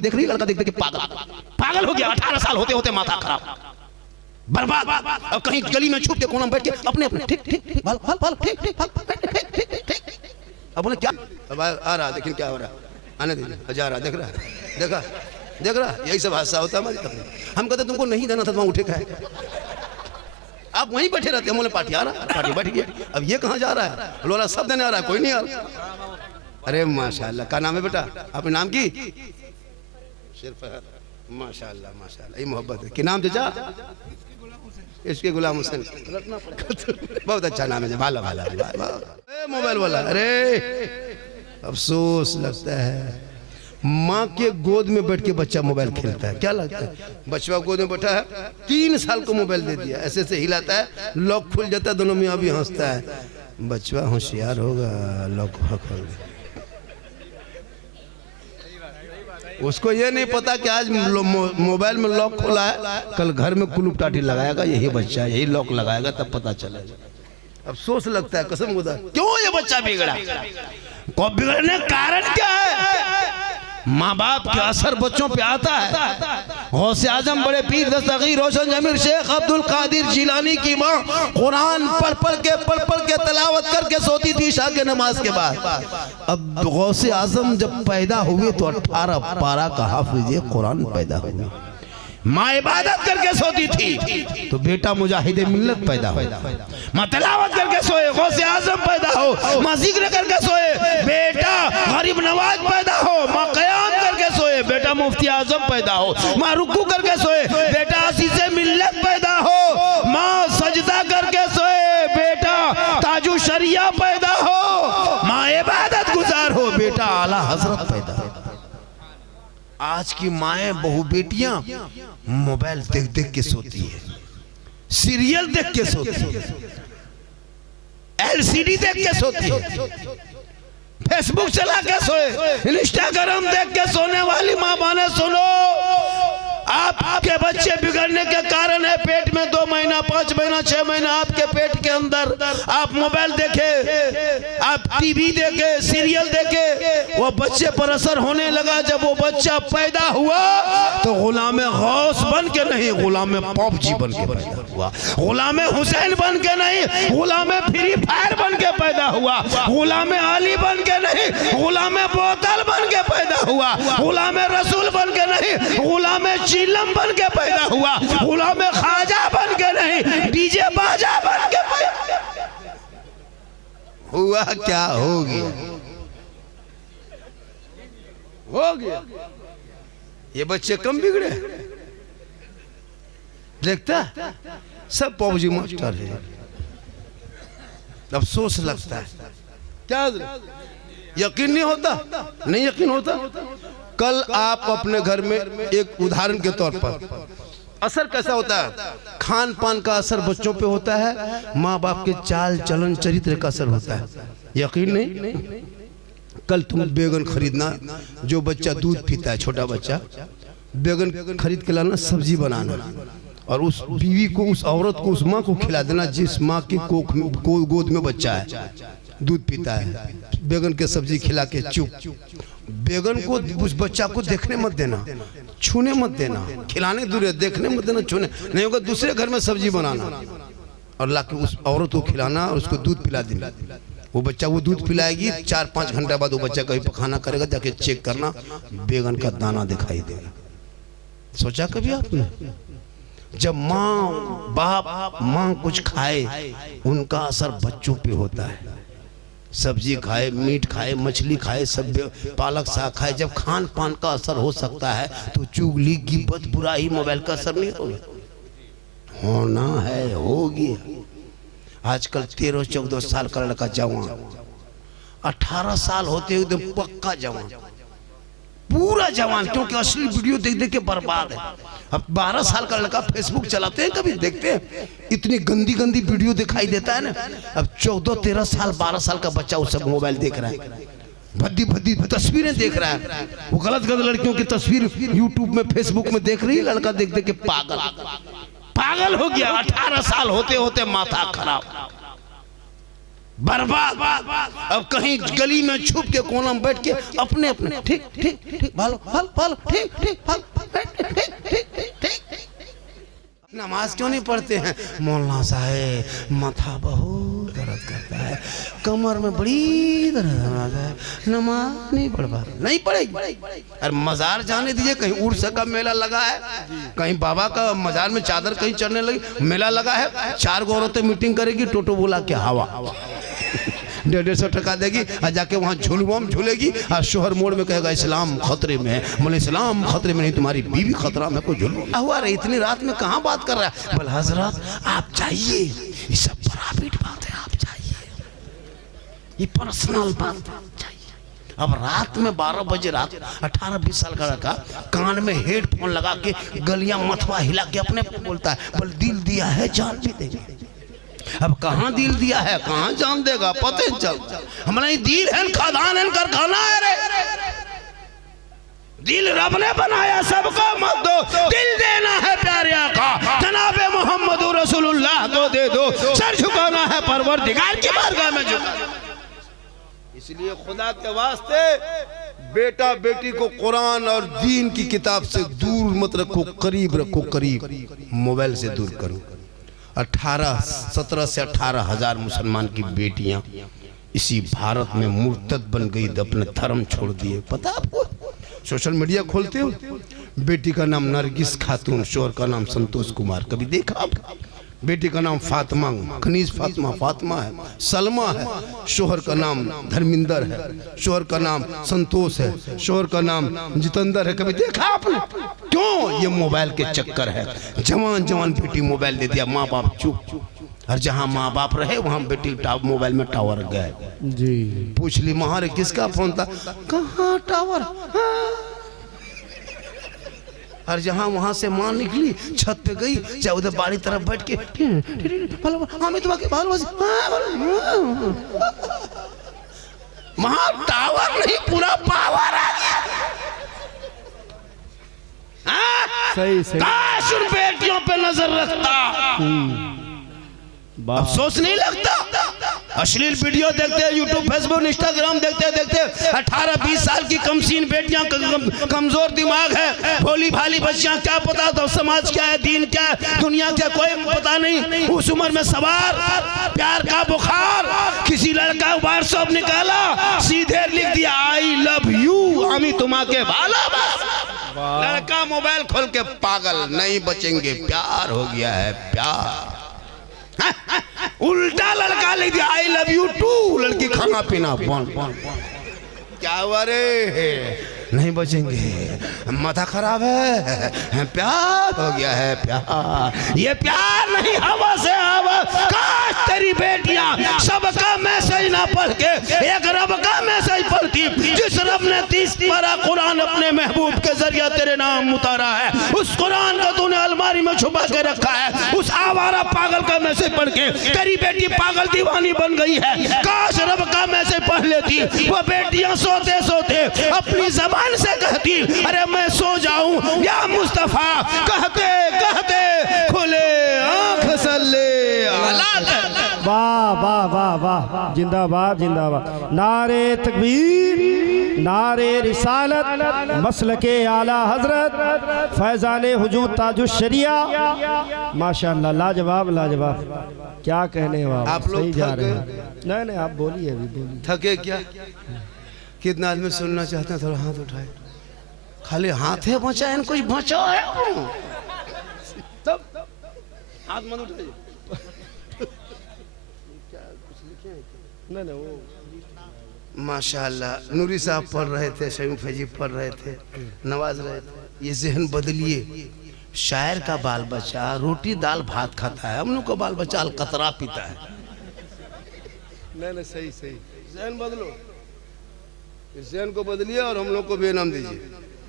देख रही लड़का देख देख के पागल हो गया। 18 साल होते होते माथा खराब, बर्बाद। और कहीं गली में छुप के कोना में बैठ के अपने अपने ठीक ठीक ठीक भाल भाल भाल ठीक ठीक ठीक। अब बोले क्या अब आ रहा, लेकिन क्या हो रहा, आने दीजिए, जा रहा, देख रहा, देख रहा, यही सब हादसा होता है हमारे। हम कहते तुमको नहीं देना था, तुम उठे खाए, आप वहीं बैठे रहते। हम बोले पार्टी आ रहा, पार्टी बैठ गया। अब ये कहाँ जा रहा है, लोला सब देने आ रहा है, कोई नहीं आ रहा। अरे माशाल्लाह, क्या नाम है बेटा, आपने नाम की सिर्फ, माशाल्लाह माशाल्लाह, ये मोहब्बत है। कि नाम चाचा, इसके गुलाम हुसैन, बहुत अच्छा नाम है, भाला भाला मोबाइल वाला। अरे अफसोस लगता है, माँ के गोद में बैठ के बच्चा मोबाइल खेलता है। क्या लगता है, बच्चा गोद में बैठा है, 3 साल को मोबाइल दे दिया, ऐसे से हिलाता है, लॉक खुल जाता है, दोनों मियाँ भी हंसता है। बच्चा होशियार होगा, लॉक खोल गया। उसको ये नहीं पता कि आज मोबाइल में लॉक खोला है, कल घर में कुलूप टाटी लगाएगा यही बच्चा, यही लॉक लगाएगा, तब पता चलेगा। अफसोस लगता है, कसम खुदा, क्यों ये बच्चा बिगड़ा, को बिगड़ने का कारण क्या है? माँ बाप का असर बच्चों पे आता है। गौसे आजम बड़े पीर दस्तगीर रोशन जमीर शेख अब्दुल कादिर जिलानी की माँ कुरान पढ़ पढ़ के तलावत करके सोती थी इशा के नमाज के बाद। अब गौसे आजम जब पैदा हुए तो 18 पारा का हाफिज कुरान पैदा हुए। माँ इबादत करके सोती थी तो बेटा मुजाहिदे मिल्लत पैदा हो। माँ तलावत करके सोए, गौसे आजम पैदा हो। माँ जिक्र करके सोए, बेटा गरीब नवाज पैदा हो। माँ क़याम करके सोए, बेटा मुफ्ती आजम पैदा हो। माँ रुकू करके सोए, बेटा असीसे मिल्लत पैदा हो। माँ सजदा करके सोए, बेटा ताजु शरिया पैदा हो। माँ इबादत गुजार हो, बेटा आला हजरत पैदा हो। आज की माएँ बहु बेटियां मोबाइल देख देख के सोती है, सीरियल देख के सोती है, LCD देख के सोती है, फेसबुक चला के सोए, इंस्टाग्राम देख के सोने वाली माँ बने सुनो, आपके बच्चे बिगड़ने के कारण है पेट में 2 महीना 5 महीना 6 महीना आपके पेट के अंदर आप मोबाइल देखे, आप टीवी देखे, सीरियल देखे, वो बच्चे पर असर होने लगा। जब वो बच्चा पैदा हुआ तो गुलाम गौस बन के नहीं, गुलाम पॉपजी बन के पैदा हुआ। गुलाम हुसैन बन के नहीं, गुलाम फ्री फायर बन के पैदा हुआ। गुलाम अली बन के नहीं, गुलाम बोतल बन के पैदा हुआ। गुलाम रसूल बन के नहीं, गुलाम चिलम बन के पैदा हुआ। गुलाम खाजा बन के नहीं, डीजे बाजा बन के पैदा हुआ। क्या हो गया, ये बच्चे कम बिगड़े, देखता सब पॉपजी मास्टर है। अफसोस लगता है, क्या यकीन नहीं होता, नहीं यकीन होता। कल आप अपने घर में एक उदाहरण के तौर पर असर कैसा होता है, खान पान का असर बच्चों पे होता है, माँ बाप के चाल चलन चरित्र का असर होता है। यकीन नहीं, कल तुम बैगन खरीदना, जो बच्चा दूध पीता है, छोटा बच्चा, बैगन खरीद के लाना, सब्जी बनाना, और उस बीवी को, उस औरत को, उस माँ को खिला देना जिस माँ की गोद में बच्चा है, दूध पीता है। बैगन के सब्जी खिला के चुप, बैगन को उस बच्चा को देखने मत देना, छूने मत देना, खिलाने दूर है, देखने मत देना, छूने नहीं होगा। दूसरे घर में सब्जी बनाना और लाके उस औरत को खिलाना और उसको दूध पिला देना। वो बच्चा वो दूध पिलाएगी, 4-5 घंटा बाद वो बच्चा कभी पखाना करेगा, जाके चेक करना, बैगन का दाना दिखाई देगा। सोचा कभी आपने, जब माँ बाप माँ कुछ खाए उनका असर बच्चों पे होता है। सब्जी खाए, मीट खाए, मछली खाए, सब पालक साग खाए, जब खान पान का असर हो सकता है तो चुगली गिबत बुराई मोबाइल का असर नहीं होगा, होना है, होगी। आजकल 13-14 साल का लड़का जवान, 18 साल होते एकदम पक्का जवान, पूरा जवान, क्योंकि असली वीडियो देख देख के बर्बाद है। अब 12 साल का लड़का फेसबुक चलाते हैं, कभी देखते हैं, इतनी गंदी गंदी वीडियो दिखाई देता है ना। अब 14-13 साल 12 साल का बच्चा वो सब मोबाइल देख रहा है, भद्दी भद्दी तस्वीरें देख रहा है, वो गलत गलत लड़कियों की तस्वीर यूट्यूब में फेसबुक में देख रही है। लड़का देख देख के पागल हो गया। 18 साल होते होते माथा खराब। बर्बाद। अब कहीं गली में छुप के कोना में बैठ के अपने अपने ठीक ठीक ठीक भालो भालो भालो ठीक ठीक ठीक ठीक ठीक। नमाज क्यों नहीं पढ़ते हैं? मौलाना साहब माथा बहुत दर्द करता है, कमर में बड़ी दर्द आता है, नमाज नहीं पढ़ पा। नहीं पढ़ेगी। अरे मजार जाने दीजिए, कहीं उर्स का मेला लगा है, कहीं बाबा का मजार में चादर कहीं चढ़ने लगी, मेला लगा है, 4 औरतें मीटिंग करेगी, टोटो बोला के हवा 150 टका देगी और जाके वहाँ झूलवाम झूलेगी और शोहर मोड़ में कहेगा इस्लाम खतरे में है। बोले इस्लाम खतरे में नहीं, तुम्हारी बीवी खतरा में, कोई झूल हुआ रही इतनी रात में कहाँ बात कर रहा है? बोले हजरत आप जाइए, ये सब प्राइवेट बात है, आप जाइए, ये पर्सनल बात चाहिए। अब रात में 12 बजे रात 18-20 साल का लड़का कान में हेडफोन लगा के गलियां मथवा हिला के अपने बोलता है, बोले दिल दिया है जान भी देंगे। अब कहाँ दिल दिया है, कहाँ जान देगा, पता ही चल। हमारा दिल है खादान है कारखाना है रे। दिल रब ने बनाया सबको मत दो, दिल देना है प्यारे आका जनाबे मोहम्मद रसूलुल्लाह को दे दो, सर झुकाना है परवरदिगार की बारगाह में झुका। इसलिए खुदा के वास्ते बेटा बेटी को कुरान और दीन की किताब से दूर मत रखो, करीब रखो, करीब मोबाइल से दूर करो। 17 से 18 हजार मुसलमान की बेटियां इसी भारत में मुर्तद बन गई, अपने धर्म छोड़ दिए। पता आपको? सोशल मीडिया खोलते हो, बेटी का नाम नरगिस खातून, शोहर का नाम संतोष कुमार, कभी देखा आप? बेटी का नाम फातिमा, खनीज फातिमा, फातिमा है, सलमा है, शोहर का नाम धर्मिंदर है, शोहर का नाम संतोष है, शोहर का नाम जितेंद्र है, कभी देखा आपने? क्यों? ये मोबाइल के चक्कर है। जवान जवान बेटी मोबाइल दे दिया, माँ बाप चुप। और जहाँ माँ बाप रहे वहाँ बेटी मोबाइल में टावर गए जी। पूछ ली महारे किसका फोन था? कहाँ टावर? और जहाँ वहां से माँ निकली छत पे गई, चाहे उधर बाड़ी तरफ बैठ के वहां टावर नहीं पूरा पावर आ गया। सही सही। काश उन बेटियों पे नजर रखता, अफसोस नहीं लगता। अश्लील वीडियो देखते हैं, यूट्यूब फेसबुक इंस्टाग्राम देखते देखते 18-20 साल की कमसीन बेटियां, कमजोर दिमाग है, भोली भाली बच्चियां, क्या पता तो समाज क्या है, दीन क्या है, दुनिया क्या, कोई पता नहीं। उस उम्र में सवार प्यार का बुखार, किसी लड़का व्हाट्सएप निकाला, सीधे लिख दिया आई लव यू, अमी तुम्हारे भाला। लड़का मोबाइल खोल के पागल, नहीं बचेंगे, प्यार हो गया है, प्यार। उल्टा लड़का लिख दिया आई लव यू टू, लड़की खाना पीना बंद। क्या हुआ रे? नहीं बचेंगे, माथा खराब है, प्यार हो गया है, प्यार। ये प्यार नहीं, हवा से हवा। काश तेरी बेटियां सबका मैसेज ना पढ़ के एक रब का मैसेज पढ़ती, जिस रब ने 30 पारा कुरान अपने महबूब के जरिए तेरे नाम उतारा है, उस कुरान को तूने अलमारी में छुपा के रखा है, उस आवारा पागल का मैसेज पढ़ के तेरी बेटी पागल दीवानी बन गई है। काश रब का मैसेज पढ़ लेती, वो बेटियां सोते सोते अपनी जबान से कहती अरे मैं सो जाऊं या मुस्तफा, कहते कहते खुले आंख सल्ले। वाह वाह वाह वाह, जिंदाबाद जिंदाबाद। नारे तकबीर, नारे रिसालत, मसलके आला हजरत फैजाने हुजूर ताजुश शरिया। माशाअल्लाह, लाजवाब लाजवाब। क्या कहने वाले आप लोग सही जा रहे हैं। नहीं नहीं आप बोलिए, अभी बोलिए। थके क्या? कितना आदमी सुनना चाहते हैं? थोड़ा हाथ उठाए, खाली हाथ है बचा, कुछ बचा है? तब हाथ मत उठाइए। नहीं वो माशाअल्लाह नूरी साहब पढ़ रहे थे, शमीम फैजी पढ़ रहे थे, नवाज रहे थे। ये जहन बदलिए। शायर का बाल बच्चा रोटी दाल भात खाता है, हम लोग का बाल बच्चा अलकतरा पीता है। नहीं सही सही, जहन बदलो, इस जहन को बदलिए और हम लोग को भी इनाम दीजिए।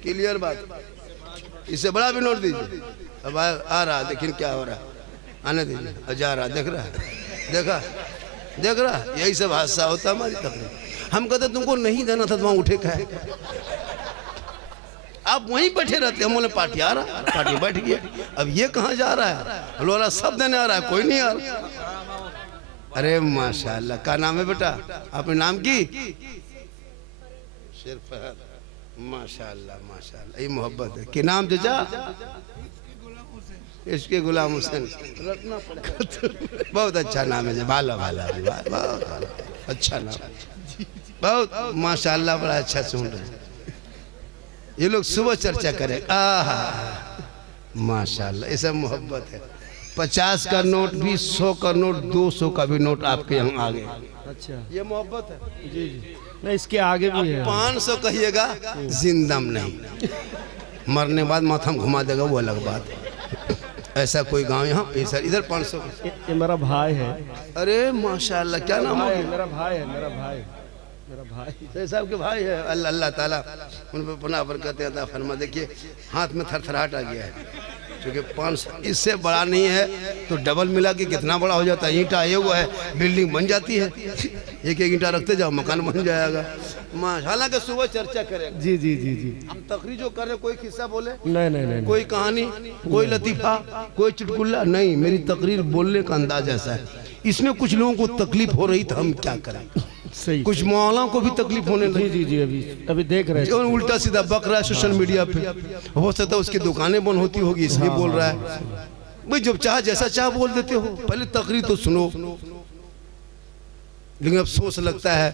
क्लियर बात? इससे बड़ा भी नोट दीजिए। अब आ रहा, लेकिन क्या हो रहा, आने दीजिए। जा रहा, देख रहा है, देखा देख रहा, यही सब हादसा होता है हमारी तकलीफ। हम कहते तुमको नहीं देना था तो वहां उठे खाए, आप वहीं बैठे रहते। हम बोले पार्टी आ रहा, पार्टी बैठ गया। अब ये कहाँ जा रहा है? लोरा सब देने आ रहा है, कोई नहीं आ रहा। अरे माशाल्लाह, क्या नाम है बेटा? आपने नाम की? शेर फहद। माशाल्लाह माशाल्लाह, ये मोहब्बत है। कि नाम चाचा? इसके गुलाम हुसैन। रखना पड़ेगा। बहुत अच्छा नाम है। भाला भाला बहुत अच्छा नाम, बहुत माशाल्लाह, बड़ा अच्छा सुन रहे। ये लोग सुबह चर्चा करें। आहा माशाल्लाह, ये सब मोहब्बत है। 50 का नोट भी, 100 का नोट, 200 का भी नोट आपके यहाँ आ गए। अच्छा, ये मोहब्बत है। जी जी, नहीं इसके आगे भी है। 500 कहिएगा, जिंदम नहीं, मरने बाद माथा में घुमा देगा, वो अलग बात है। ऐसा कोई गांव यहाँ इधर 500। ये मेरा भाई है। अरे माशाल्लाह, क्या नाम है? मेरा भाई है, मेरा भाई, मेरा भाई सही साहब के भाई है। अल्लाह अल्लाह ताला उन पर पनाह बरकत अता फरमा। देखिए हाथ में थरथराहट आ गया है, क्योंकि 500 इससे बड़ा नहीं है तो डबल मिला के कितना बड़ा हो जाता है। ईंटा ये हुआ है, बिल्डिंग बन जाती है। एक एक ईंटा रखते जाओ, मकान बन जाएगा। माशाल्लाह के सुबह चर्चा करें। जी जी जी जी। हम तकरीर जो कर रहे, कोई किस्सा बोले नहीं नहीं नहीं, कोई कहानी, कोई लतीफा, कोई चुटकुल्ला नहीं। मेरी तकरीर बोलने का अंदाज ऐसा है। इसमें कुछ लोगों को तकलीफ हो रही, तो हम क्या करें? सही। कुछ मौलाओं को भी तकलीफ होने लगी। जी जी जी, अभी अभी देख रहे हैं। जो उल्टा सीधा बक रहा है सोशल मीडिया पे। हो सकता है उसकी दुकानें बंद होती होगी, इसलिए बोल रहा है। भाई जब चाह जैसा चाह बोल देते हो, पहले तकरीर तो सुनो। लेकिन अफसोस लगता है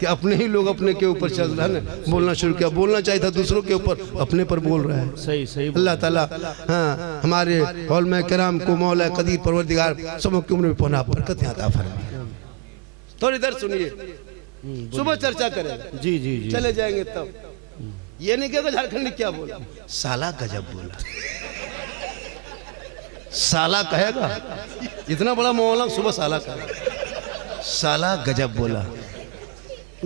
कि अपने ही लोग अपने के ऊपर चल रहा है ना, बोलना शुरू किया। बोलना चाहिए था दूसरों के ऊपर, अपने पर बोल रहा है। सही सही। अल्लाह ताला हाँ हमारे औलमा किराम को मौला कदीर परवरदिगार सबों की उम्र में पहुंचा बरकत अता फरमाए। थोड़ी देर सुनिए, सुबह चर्चा करें। जी जी जी, चले जाएंगे तब। ये नहीं कहेगा झारखंड ने क्या बोला, साला गजब बोला। साला कहेगा, इतना बड़ा मौलाना सुबह साला कहेगा। साला गजब बोला,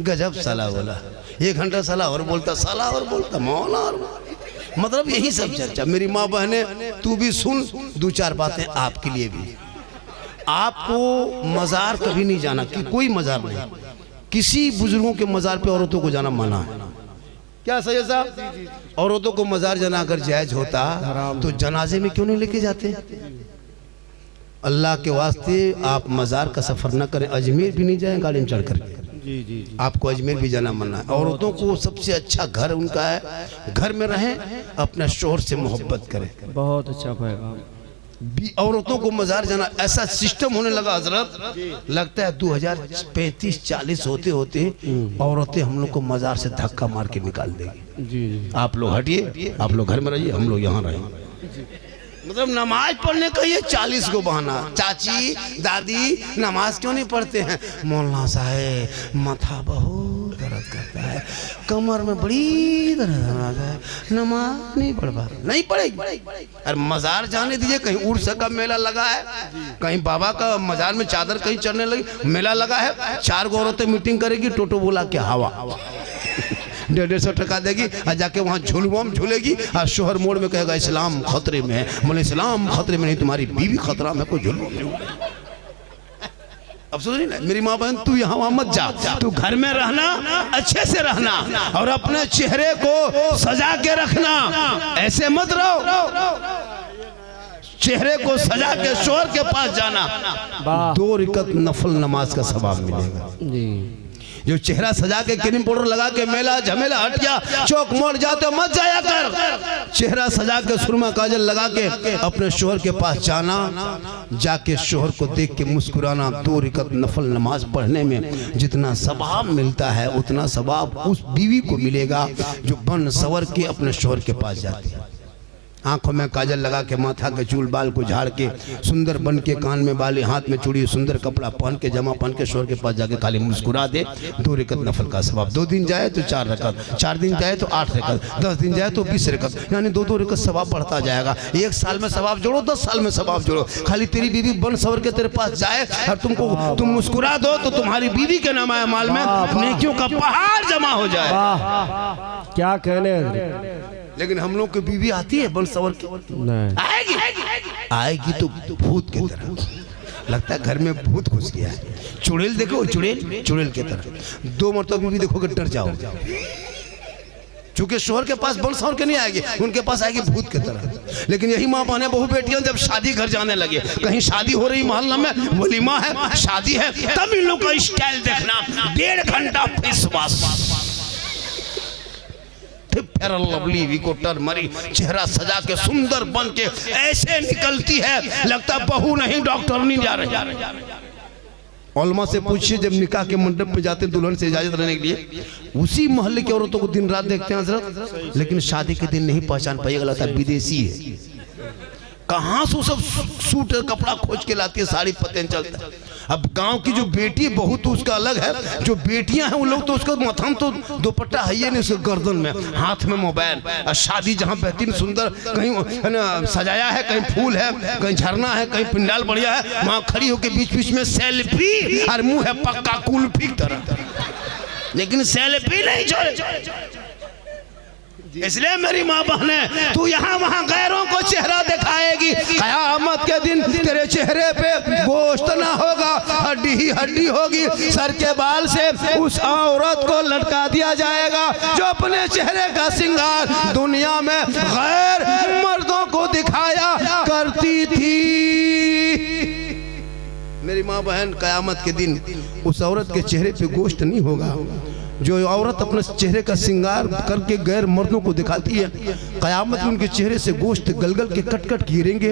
गजब साला बोला। 1 घंटा साला और बोलता, साला और बोलता, मौला और मतलब यही सब चर्चा। मेरी माँ बहने, तू भी सुन 2-4 बातें आपके लिए भी। आपको मज़ार कभी नहीं जाना, कि कोई मज़ार नहीं। किसी बुजुर्गों के मज़ार पे औरतों को जाना मना है। क्या सही है साहब? औरतों को मज़ार जाना अगर जायज होता तो जनाजे में क्यों नहीं लेके जाते? अल्लाह के वास्ते आप मज़ार का सफ़र न करें। अजमेर भी नहीं जाएं गाड़ी में चढ़ कर। जी जी, आपको अजमेर भी जाना मना है। औरतों को सबसे अच्छा घर उनका है, घर में रहें, अपना शोहर से मोहब्बत करें। बहुत अच्छा पैगाम। औरतों को मज़ार जाना ऐसा सिस्टम होने लगा हजरत, लगता है 2035-40 होते होते औरतें हम लोग को मज़ार से धक्का मार के निकाल देगी। जी जी, आप लोग हटिए, आप लोग घर में रहिए, हम लोग यहाँ रहेंगे। मतलब नमाज पढ़ने का ये 40 को बहाना। चाची दादी नमाज क्यों नहीं पढ़ते हैं? मौलाना साहब माथा बहुत दर्द करता है, कमर में बड़ी दर्द आता है, नमाज नहीं पढ़ पा। नहीं पढ़ेगी। अरे मजार जाने दीजिए, कहीं उर्स का मेला लगा है, कहीं बाबा का मजार में चादर कहीं चढ़ने लगी, मेला लगा है, 4 औरतें मीटिंग करेगी, टोटो बोला के हवा 150 टका देगी और जाके वहाँ झूलबम झूलेगी और शोहर मोड़ में कहेगा इस्लाम खतरे में है। बोले इस्लाम खतरे में नहीं, तुम्हारी बीवी खतरा में, कोई झूल। अफसोस नहीं ना मेरी माँ बहन, तू यहाँ वहाँ मत जा, तू घर में रहना, अच्छे से रहना और अपने चेहरे को सजा के रखना। ऐसे मत रहो, चेहरे को सजा के शोहर के पास जाना। 2 रकात नफल नमाज का सवाब मिलेगा। जी, जो चेहरा सजा के क्रीम पाउडर लगा के मेला झमेला हट गया, चौक मोड़ जाते मत जाया कर। चेहरा सजा के सुरमा काजल लगा के अपने शोहर के पास जाना, जाके शोहर को देख के मुस्कुराना। 2 रकात नफल नमाज पढ़ने में जितना सवाब मिलता है, उतना सवाब उस बीवी को मिलेगा जो बन सवर के अपने शोहर के पास जाती है। आंखों में काजल लगा के, माथा के चूल बाल को झाड़ के, सुंदर बन के, कान में बाली, हाथ में चूड़ी, सुंदर कपड़ा पहन के, जमा पहन के शोहर के पास जाके खाली मुस्कुरा दे। 2 रकात नफल का सवाब। 2 दिन जाए तो 4 रकात, 4 दिन जाए तो 8 रकात, 10 दिन जाए तो 20 रकात, यानी 2-2 रकात सवाब बढ़ता जाएगा। 1 साल में सवाब जोड़ो, 10 साल में सवाब जोड़ो। खाली तेरी बीवी बन सवर के तेरे पास जाए और तुम मुस्कुरा दो तो तुम्हारी बीवी के नाम आया माल में नेकियों का पहाड़ जमा हो जाए। क्या कहने। लेकिन हम लोग की बीवी आती है बन सवर की, आएगी तो भूत की तरह, लगता है घर में भूत घुस गया है। चुड़ैल देखो, चुड़ैल की तरह 2 मरतबा बीवी देखोगे डर जाओ। चूंकि शोहर के पास बंस और के नहीं आएगी, उनके पास आएगी भूत की तरह। लेकिन यही माँ बहने बहू बेटियां जब शादी घर जाने लगे, कहीं शादी हो रही मोहल्ला में, वलीमा है, शादी है, तब इन लोग का स्टाइल देखना, 1.5 घंटा फेस वॉश, फेयर लवली, विकोटर मरी, चेहरा सजा के सुंदर बन के ऐसे निकलती है लगता बहू नहीं डॉक्टर नहीं जा रही। औलमा से पूछिए जब निकाह के मंडप पे जाते दुल्हन से इजाजत लेने के लिए, उसी मोहल्ले की औरतों को दिन रात देखते हैं हजरत, लेकिन शादी के दिन नहीं पहचान पाइएगा, लगता है विदेशी है। कहाँ से सब सूट कपड़ा खोज के लाती है, साड़ी पते चलता है। अब गांव की जो बेटी बहू तो उसका अलग है, जो बेटियां हैं उन लोग तो उसका माथा में तो दुपट्टा है ही नहीं, उसके गर्दन में, हाथ में मोबाइल। और शादी जहां बेहतरीन सुंदर कहीं है ना सजाया है, कहीं फूल है, कहीं झरना है, कहीं पिंडाल बढ़िया है, वहां खड़ी होकर बीच बीच में सेल्फी, और मुंह है पक्का कुल्फी की तरह, लेकिन सेल्फी नहीं छोड़े। इसलिए मेरी माँ बहने, तू यहाँ वहाँ गैरों को चेहरा दिखाएगी, कयामत के दिन तेरे चेहरे पे गोश्त ना होगा, हड्डी ही हड्डी होगी। सर के बाल से उस औरत को लटका दिया जाएगा जो अपने चेहरे का श्रृंगार दुनिया में गैर मर्दों को दिखाया करती थी। मेरी माँ बहन, कयामत के दिन उस औरत के चेहरे पे गोश्त नहीं होगा। जो औरत अपने चेहरे का श्रृंगार करके गैर मर्दों को दिखाती है, कयामत में उनके चेहरे से गोश्त गलगल के कट कट गिरेंगे,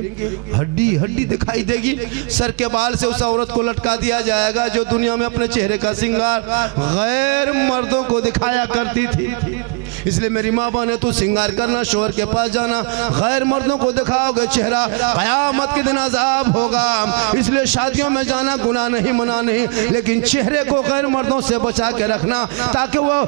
हड्डी हड्डी दिखाई देगी। सर के बाल से उस औरत को लटका दिया जाएगा जो दुनिया में अपने चेहरे का श्रृंगार गैर मर्दों को दिखाया करती थी। इसलिए मेरी माँ बहने, तू श्रृंगार करना, शोहर के पास जाना, गैर मर्दों को दिखाओगे चेहरा, कयामत के दिन अजाब होगा। इसलिए शादियों में जाना गुनाह नहीं, मना नहीं, लेकिन चेहरे को गैर मर्दों से बचा के रखना, ताकि वो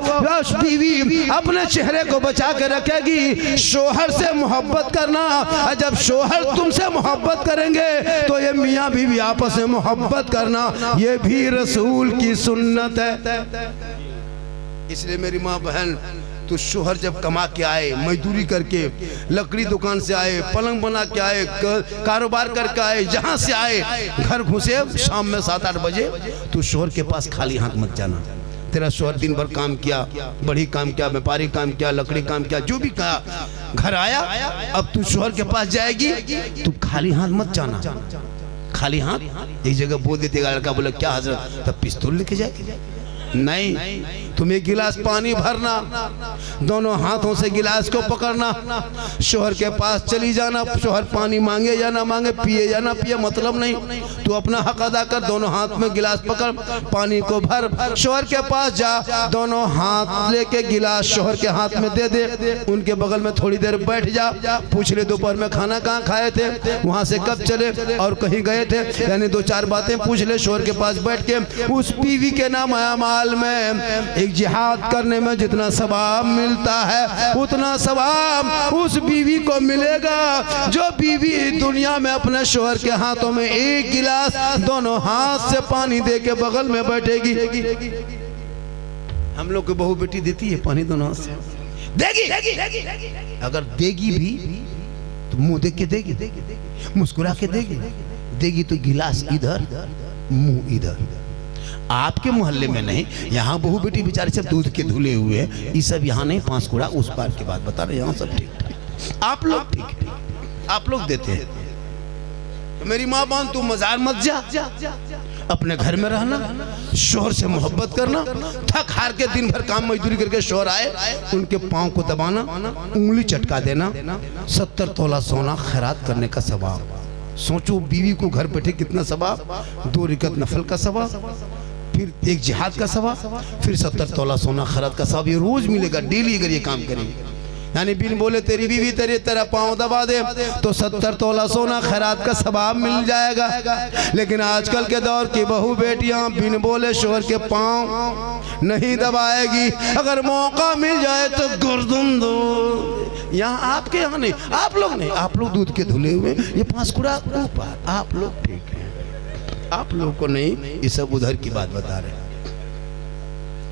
बीवी अपने चेहरे को बचा के रखेगी। शोहर से मोहब्बत करना, और जब शोहर तुमसे मोहब्बत करेंगे तो ये मियाँ बीवी आपस में मोहब्बत करना, ये भी रसूल की सुन्नत है। इसलिए मेरी माँ बहन, तो शोहर जब कमा के आए, मजदूरी करके, लकड़ी दुकान से आए, पलंग बना के आए, कारोबार करके आए, जहां से आए घर घुसे शाम में 7-8 बजे, तो शोहर के पास खाली हाथ मत जाना। तेरा शोहर दिन भर काम किया, बड़ी काम किया, व्यापारी काम किया, लकड़ी काम किया, जो भी कहा, घर आया, अब तू शोहर के पास जाएगी, तू खाली हाथ मत जाना। खाली हाथ एक जगह बोल देते, लड़का बोला क्या हजरत, तब पिस्तौल लेके जाएगी? नहीं, तुम एक गिलास पानी भरना, दोनों हाथों से गिलास को पकड़ना, शोहर के पास चली जाना, शोहर पानी मांगे या ना मांगे, पिए या ना पिए मतलब नहीं, तू अपना हक अदा कर, दोनों हाथ में गिलास पकड़, पानी को भर, शोहर के पास जा, दोनों हाथ लेके गिलास शोहर के हाथ में दे दे, उनके बगल में थोड़ी देर बैठ जा, पूछ ले दोपहर में खाना कहाँ खाए थे, वहां से कब चले और कहीं गए थे, यानी 2-4 बातें पूछ ले। शोहर के पास बैठ के उस बीवी के नाम अमाल में, एक जिहाद करने में जितना सवाब मिलता है उतना सवाब उस बीवी को मिलेगा जो बीवी दुनिया में अपने शोहर के हाथों में एक गिलास दोनों हाथ से पानी दे के बगल में बैठेगी। हम लोग को बहू बेटी देती है पानी दोनों हाथ से, देगी, अगर देगी भी तो मुंह देख के देगी, मुस्कुरा के देगी तो गिलास इधर मुंह इधर। आपके मोहल्ले में नहीं, यहाँ बहू बेटी बेचारे सब दूध के धुले हुए, ये सब यहाँ नहीं, 5 कूड़ा उस पार की बात बता रहे, यहाँ सब ठीक ठाक, आप लोग ठीक, आप लोग देते हैं। तो मेरी माँ बहन, तू मजार मत जा, अपने घर में रहना, शोहर से मोहब्बत करना, थक हार के दिन भर काम मजदूरी करके शोहर आए, उनके पाँव को दबाना, उंगली चटका देना, 70 तोला सोना खैरात करने का सवाब। सोचो बीवी को घर बैठे कितना सवाब, 2 रकात नफल का सवाब, फिर एक जिहाद का सवाब, फिर 70 तोला सोना खैरात का सवाब, ये रोज मिलेगा, डेली अगर ये काम करेंगे। यानी बिन बोले तेरी बीवी तेरा पाँव दबा दे तो 70 तोला सोना खैरात का सवाब मिल जाएगा। लेकिन आजकल के दौर की बहू बेटियां बिन बोले शोहर के पाँव नहीं दबाएगी, अगर मौका मिल जाए तो गर्दन दो। यहाँ आपके यहाँ नहीं, आप लोग नहीं, आप लोग दूध के धुले हुए, ये 5 कूड़ा ऊपर, आप लोग ठीक है, आप लोग को नहीं, ये सब उधर की बात बता रहे।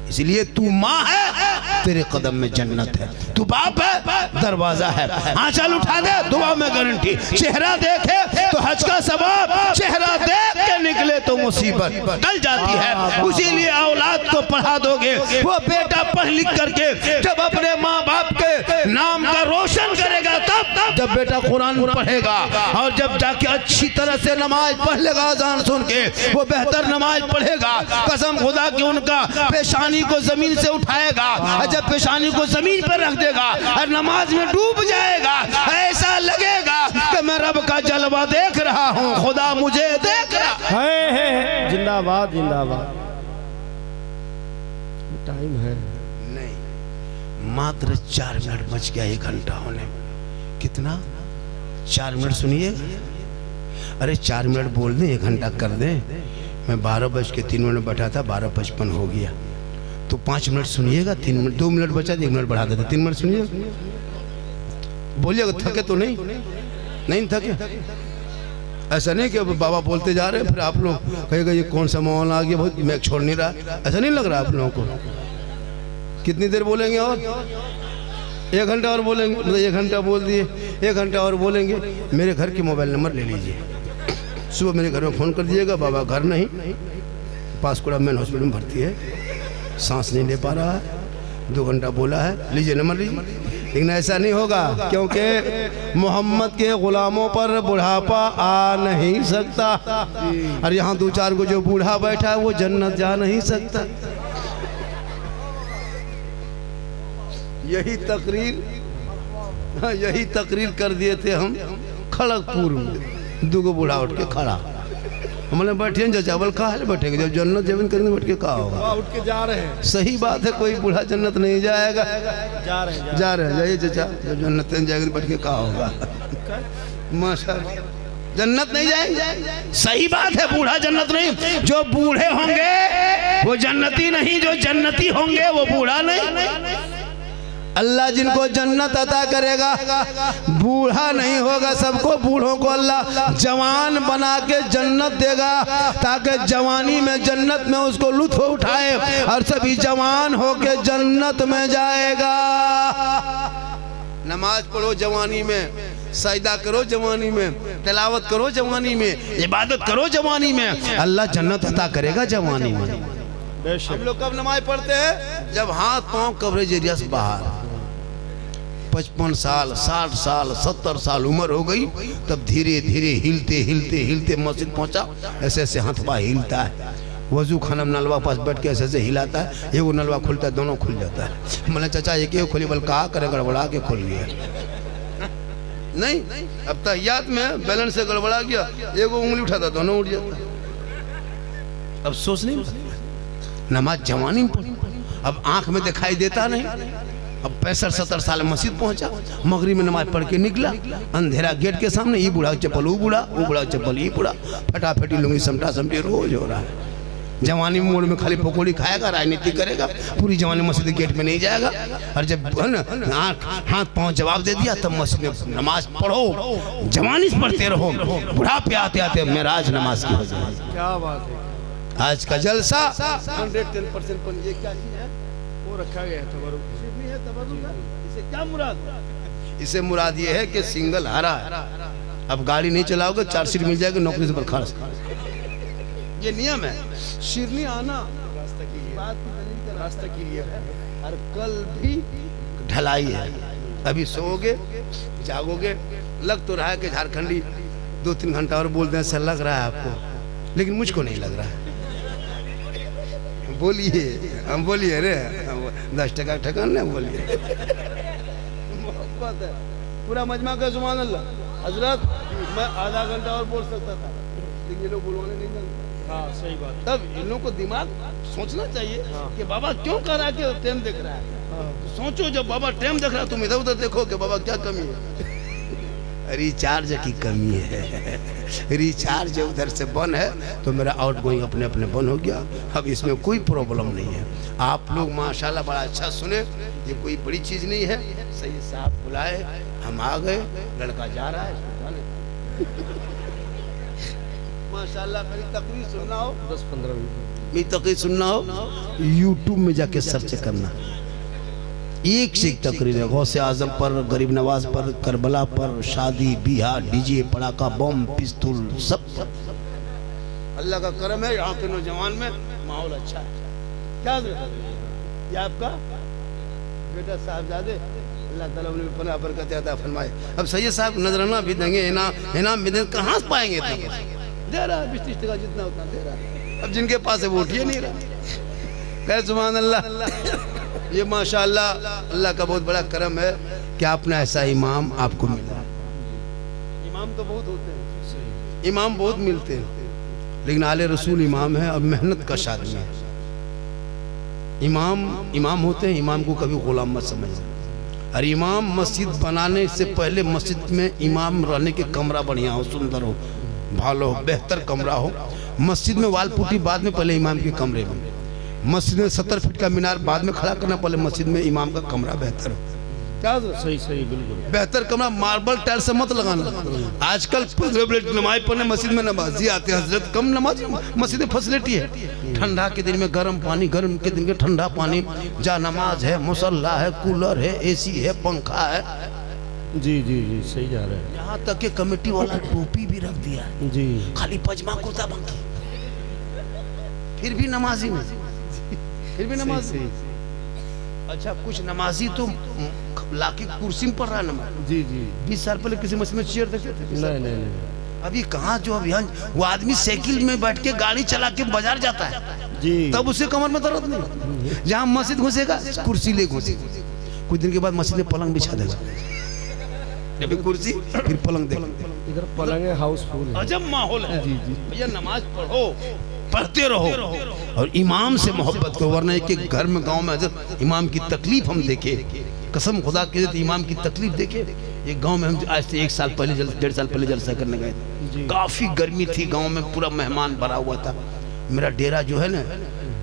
इसलिए तू माँ है, तेरे कदम में जन्नत है, तू बाप है, दरवाजा है। आंचल उठा दे, दुआ में गारंटी। चेहरा देखे तो हज का सवाब, चेहरा देख के निकले तो मुसीबत टल जाती है। उसीलिए औलाद को पढ़ा दोगे, वो बेटा पढ़ लिख करके जब अपने माँ बाप के नाम का रोशन करेगा, तब जब बेटा कुरान पढ़ेगा और जब जाके अच्छी तरह से नमाज पढ़ लेगा, अज़ान सुन के वो बेहतर नमाज पढ़ेगा, कसम खुदा की उनका पेशानी को जमीन से उठाएगा और जब पेशानी को जमीन पर रख देगा और नमाज में डूब जाएगा, ऐसा लगेगा कि मैं रब का जलवा देख रहा हूँ, खुदा मुझे देख रहा है। जिंदाबाद जिंदाबाद। टाइम है नहीं, मात्र 4 मिनट बच गया 1 घंटा होने में। कितना? 4 मिनट सुनिए। अरे 4 मिनट बोल दें, 1 घंटा कर दें। मैं 12:03 बैठा था, 12:55 हो गया, तो 5 मिनट सुनिएगा। 3 मिनट, 2 मिनट बचा, 1 मिनट बढ़ा देते, 3 मिनट सुनिए। बोलिएगा, थके तो नहीं थके? ऐसा नहीं कि बाबा बोलते जा रहे हैं फिर आप लोग कहेगा ये कौन सा माहौल आ गया, बहुत मैं छोड़ नहीं रहा, ऐसा नहीं लग रहा आप लोगों को? कितनी देर बोलेंगे? और 1 घंटा और बोलेंगे? मतलब 1 घंटा बोल दिए, 1 घंटा और बोलेंगे। मेरे घर के मोबाइल नंबर ले लीजिए, सुबह मेरे घर में फ़ोन कर दीजिएगा। बाबा घर नहीं, पासकुड़ा मेन हॉस्पिटल में भर्ती है, सांस नहीं ले पा रहा है, 2 घंटा बोला है, लीजिए नंबर लीजिए। लेकिन ऐसा नहीं होगा, क्योंकि मोहम्मद के गुलामों पर बुढ़ापा आ नहीं सकता। और यहाँ 2-4 को जो बूढ़ा बैठा है वो जन्नत जा नहीं सकता। यही तकरीर कर दिए थे हम खड़गपुर में। 2 बूढ़ा उठ के खड़ा, हमने बैठे चावल कहा है बैठेंगे, जब जन्नत जमीन करेंगे बैठ के कहा होगा, उठ के जा रहे हैं। सही बात है, कोई बूढ़ा जन्नत नहीं जाएगा। जा रहे हैं जाइए चाचा, जब जन्नत नहीं जाएगी बैठ के कहा होगा। माशाअल्लाह, जन्नत नहीं जाएंगे, सही बात है, बूढ़ा जन्नत नहीं। जो बूढ़े होंगे वो जन्नती नहीं, जो जन्नती होंगे वो बूढ़ा नहीं। अल्लाह जिनको जन्नत अता करेगा बूढ़ा नहीं होगा, सबको बूढ़ों को अल्लाह जवान बना के जन्नत देगा, ताकि जवानी में जन्नत में उसको लुत्फ उठाए और सभी जवान होके जन्नत में जाएगा। नमाज पढ़ो जवानी में, सजदा करो जवानी में, तिलावत करो जवानी में, इबादत करो जवानी में, अल्लाह जन्नत अता करेगा जवानी में। हम लोग कब नमाज पढ़ते हैं? जब हाथ पांव कवरेज एरिया से बाहर, 55 साल, 60 साल, 70 साल उम्र हो गई, तब धीरे धीरे हिलते मस्जिद पहुंचा, ऐसे ऐसे हाथ पा हिलता है। वजू खाना नलवा पास बैठ के ऐसे ऐसे हिलाता है, एगो नलवा खुलता है, दोनों खुल जाता है। मैंने चाचा एक खोली, बल कहा करे गड़बड़ा के खोल गया। नहीं, अब तहियात में बैलेंस से गड़बड़ा गया, एगो उंगली उठाता दोनों उठ जाता। अब सोच नहीं, नमाज जवानी में, अब आंख में दिखाई देता नहीं। अब 65-70 साल मस्जिद पहुंचा, मगरिब में नमाज पढ़ के निकला, अंधेरा गेट के सामने, ये बूढ़ा चप्पल वो बूढ़ा चप्पल ये बूढ़ा, फटाफटी लूंगी समटा समटी रोज हो रहा है। जवानी मोड़ में खाली पकौड़ी खाएगा, राजनीति करेगा, पूरी जवानी मस्जिद गेट में नहीं जाएगा। और जब हाथ पांव जवाब दे दिया, तब मस्जिद में नमाज पढ़ो, जवानी पढ़ते रहो, बुढ़ापे आते आते मेराज नमाज की हो जाए। क्या बात है। आज का जलसा 110% पर ये क्या चीज है? वो रखा गया है इसे क्या मुराद? इसे मुराद ये है कि सिंगल हरा है, अब गाड़ी नहीं चलाओगे 4 सीट मिल जाएगी, नौकरी से बर्खास्त, ये नियम है। शिरनी आना रास्ता की बात का रास्ता की लिए है, और कल भी ढलाई है। अभी सोओगे जागोगे, लग तो रहा है कि झारखंडी 2-3 घंटा और बोलते हैं, ऐसा लग रहा है आपको, लेकिन मुझको नहीं लग रहा है। बोलिए, हम बोलिए रे, 10 टका ठकान नहीं, बोलिए। मोहब्बत है, पूरा मजमा का सुभान अल्लाह। हजरत मैं आधा घंटा और बोल सकता था, लेकिन ये लोग बुलवाने नहीं जानते। हाँ सही बात। तब इन लोगों को दिमाग सोचना चाहिए कि बाबा क्यों कर रहा है, कि टाइम देख रहा है। सोचो, जब बाबा टाइम देख रहा है, तुम इधर उधर देखो कि बाबा क्या कमी है। रिचार्ज की कमी है, रिचार्ज उधर से बंद है तो मेरा आउट गोइंग अपने अपने बंद हो गया। अब इसमें कोई प्रॉब्लम नहीं है। आप लोग माशाल्लाह बड़ा अच्छा सुने, ये कोई बड़ी चीज़ नहीं है। सही साहब बुलाए, हम आ गए, लड़का जा रहा है माशाल्लाह। मेरी तकरीर सुनना हो 10-15 मिनट, मेरी तकरीर सुनना हो यूट्यूब में जाके सर्च करना, एक से एक तकरीर है, गौसे आजम पर, गरीब नवाज पर, करबला पर, शादी बियाह, डीजे, पड़ाका, बम, पिस्तौल, सब अल्लाह का करम है। यहाँ के नौजवान में माहौल अच्छा है। क्या ये आपका बेटा साहबजादे, अल्लाह ताला उन्हें पनाह बरकत अता फरमाए। अब सैयद साहब नजराना भी देंगे, इनाम भी देंगे, कहाँ से पाएंगे इतना? दे रहा है 20-30 टका जितना उतना दे रहा है। अब जिनके पास है वो उठिए नहीं रहा। कह सुभान अल्लाह। ये माशाअल्लाह अल्लाह का बहुत बड़ा करम है कि आपने ऐसा इमाम आपको मिला। इमाम तो बहुत होते हैं, इमाम बहुत मिलते हैं, लेकिन आले रसूल इमाम है और मेहनत का आदमी है। इमाम होते हैं, इमाम को कभी गुलाम मत समझना। और इमाम मस्जिद बनाने से पहले मस्जिद में इमाम रहने के कमरा बढ़िया हो, सुंदर हो, भालो हो, बेहतर कमरा हो। मस्जिद में वाल पुट्टी बाद में, पहले इमाम के कमरे में। मस्जिद में 70 फीट का मीनार बाद में खड़ा करना, पहले मस्जिद में इमाम का कमरा बेहतर हो। क्या सही सही बिल्कुल बेहतर कमरा, मार्बल टाइल से मत लगाना। आजकल नमाज पढ़ने मस्जिद में नमाजी आते हैं हजरत, कम नमाज मस्जिद में फैसिलिटी है। ठंडा के दिन में गर्म पानी, गर्म के दिन में ठंडा पानी, जा नमाज है, मुसल्ला है, कूलर है, एसी है, पंखा है। जी जी जी सही जा रहा है। यहाँ तक के कमेटी वाला टोपी भी रख दिया है जी, खाली पजमा कुर्ता बंकी, फिर भी नमाजी नहीं, फिर भी नमाजी। अच्छा कुछ नमाजी तो लाके कुर्सी में पढ़ रहा है नमाज। जी जी 20 साल पहले किसी मस्जिद में चेयर देखे थे? नहीं नहीं नहीं अभी कहाँ जो अभियान, वो आदमी साइकिल में बैठ के गाड़ी चला के बाजार जाता है, जी तब उसे कमर में दर्द नहीं। जहाँ मस्जिद घुसेगा कुर्सी ले घुसेगा, कुछ दिन के बाद मस्जिद में पलंग बिछा देगा, अभी कुर्सी फिर पलंग देगा। इधर पलंग है, हाउसफुल है, अजब माहौल है। जी जी भैया नमाज पढ़ो, पढ़ते रहो और इमाम से मोहब्बत करो, वरना एक घर में गांव में हजरत इमाम की तकलीफ हम देखे, कसम खुदा के इमाम की तकलीफ देखे। एक गांव में हम आज से 1 साल पहले 1.5 साल पहले जलसा करने गए थे। काफी गर्मी थी, गांव में पूरा मेहमान भरा हुआ था। मेरा डेरा जो है ना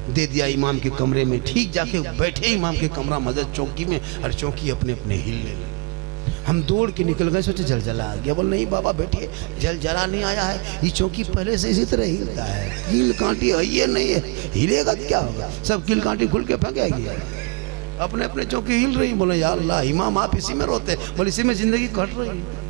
दे दिया इमाम के कमरे में, ठीक जाके बैठे इमाम के कमरा मदद चौकी में, और चौकी अपने अपने हिलने लगी। हम दौड़ के निकल गए, सोचे जलजला आ गया। बोल नहीं बाबा बैठिए, जलजला नहीं आया है, ये चौकी पहले से इसी तरह हिलता है, कील कांटी है ये नहीं है, हिलेगा तो क्या होगा, सब कील कांटी खुल के फेंकेगी। अपने अपने चौकी हिल रही। बोले या अल्लाह इमाम आप इसी में रोते, बोले इसी में जिंदगी कट रही है।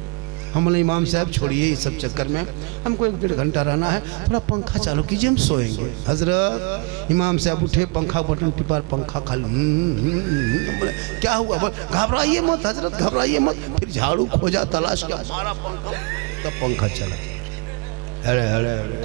हम बोले इमाम साहब छोड़िए इस सब चक्कर में, हमको 1-1.5 घंटा रहना है, थोड़ा पंखा चालू कीजिए, हम सोएंगे। हजरत इमाम साहब उठे, पंखा बटन टिपा, पंखा खाली। बोले क्या हुआ? बोले घबराइए मत हजरत, घबराइए मत। फिर झाड़ू खोजा, तलाश किया, मारा पंखा, तब पंखा चला। अरे अरे अरे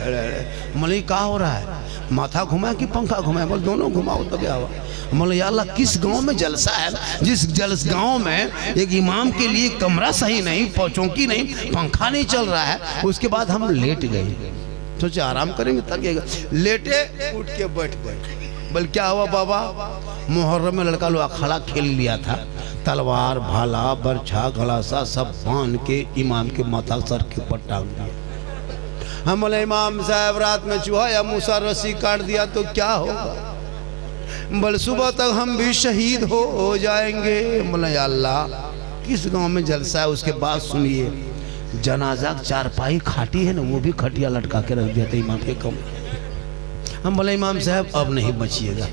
अरे अरे बोले क्या हो रहा है? माथा घुमाए कि पंखा घुमाए? बोले दोनों घुमाओ तब क्या हुआ? बोले या अल्लाह किस गांव में जलसा है, जिस गांव में एक इमाम के लिए कमरा सही नहीं, चौकी नहीं, पंखा नहीं चल रहा है, उसके बाद हम लेट गए, सोचे आराम करेंगे, थकेगा, लेटे उठ के बैठ गए। बोले क्या हुआ बाबा? मुहर्रम में लड़का लोग अखाड़ा खेल लिया था, तलवार भाला बरछा गलासा सब बांध के इमाम के माथा सर के ऊपर टांग दिया। हम बोले इमाम साहब रात में चूहा या मूसा रस्सी काट दिया तो क्या होगा? बोले सुबह तक हम भी शहीद हो जाएंगे। बोले अल्लाह किस गांव में जलसा है? उसके बाद सुनिए, जनाजा चारपाई खाटी है ना, वो भी खटिया लटका के रख दिया था इमाम के कमरे। हम बोले इमाम साहब अब नहीं बचिएगा,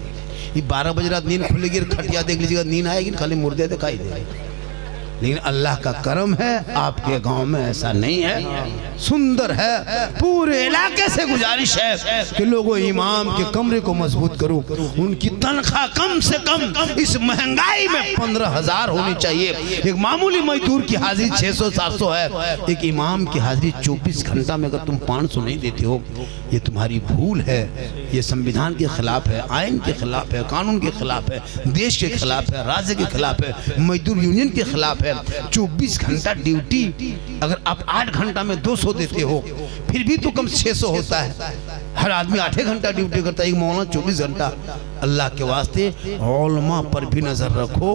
ये 12 बजे रात नींद खुलेगी, खटिया देख लीजिएगा, नींद आएगी, खाली मुर्दे दिखाई देंगे। लेकिन अल्लाह का करम है आपके गांव में ऐसा नहीं है, सुंदर है। पूरे इलाके से गुजारिश है कि लोगों इमाम के कमरे को मजबूत करो, उनकी तनख्वाह कम से कम इस महंगाई में 15,000 होनी चाहिए। एक मामूली मजदूर की हाजिरी 600-700 है, एक इमाम की हाजिरी 24 घंटा में अगर तुम 500 नहीं देते हो, ये तुम्हारी भूल है, ये संविधान के खिलाफ है, आइन के खिलाफ है, कानून के खिलाफ है, देश के खिलाफ है, राज्य के खिलाफ है, मजदूर यूनियन के खिलाफ है। 24 घंटा ड्यूटी अगर आप 8 घंटा में 200 देते हो, फिर भी तो कम 600 होता है। हर आदमी 8 घंटा ड्यूटी करता है, एक मौलाना 24 घंटा। अल्लाह के वास्ते औलमा पर भी नजर रखो,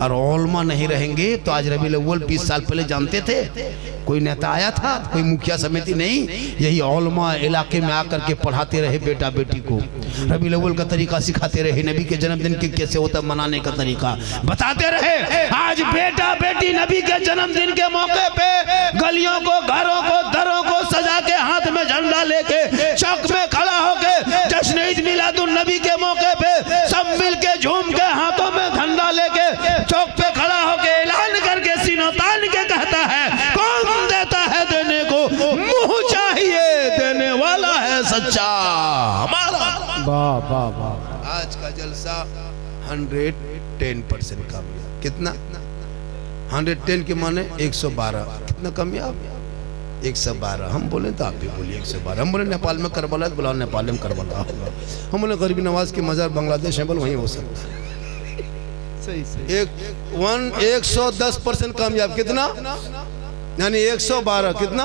और औलमा नहीं रहेंगे तो आज रबीउल अव्वल 20 साल पहले जानते थे, कोई नेता आया था, कोई मुखिया समिति नहीं, यही औलमा इलाके में आकर के पढ़ाते रहे बेटा बेटी को, रबीउल अव्वल का तरीका सिखाते रहे, नबी के जन्मदिन के कैसे होता मनाने का तरीका बताते रहे। आज बेटा बेटी नबी के जन्मदिन के मौके पे गलियों को, घरों को, दरों को सजा के, हाथ में झंडा लेके, चौक में खड़ा होके जश्न ईद मिलादुन नबी के मौके पे सब मिल के झूम के हाथों में झंडा लेके 110% कामयाब। कितना? 110 के माने 112। कितना कामयाब? 112। हम बोले तो आप भी बोलिए 112। हम बोले नेपाल में करबला तो बोला नेपाल में करबला होगा। हम बोले गरीबी नवाज की मज़ार बांग्लादेश है, बोले वहीं हो सकता है। 110% कामयाब। कितना? यानी 112। कितना?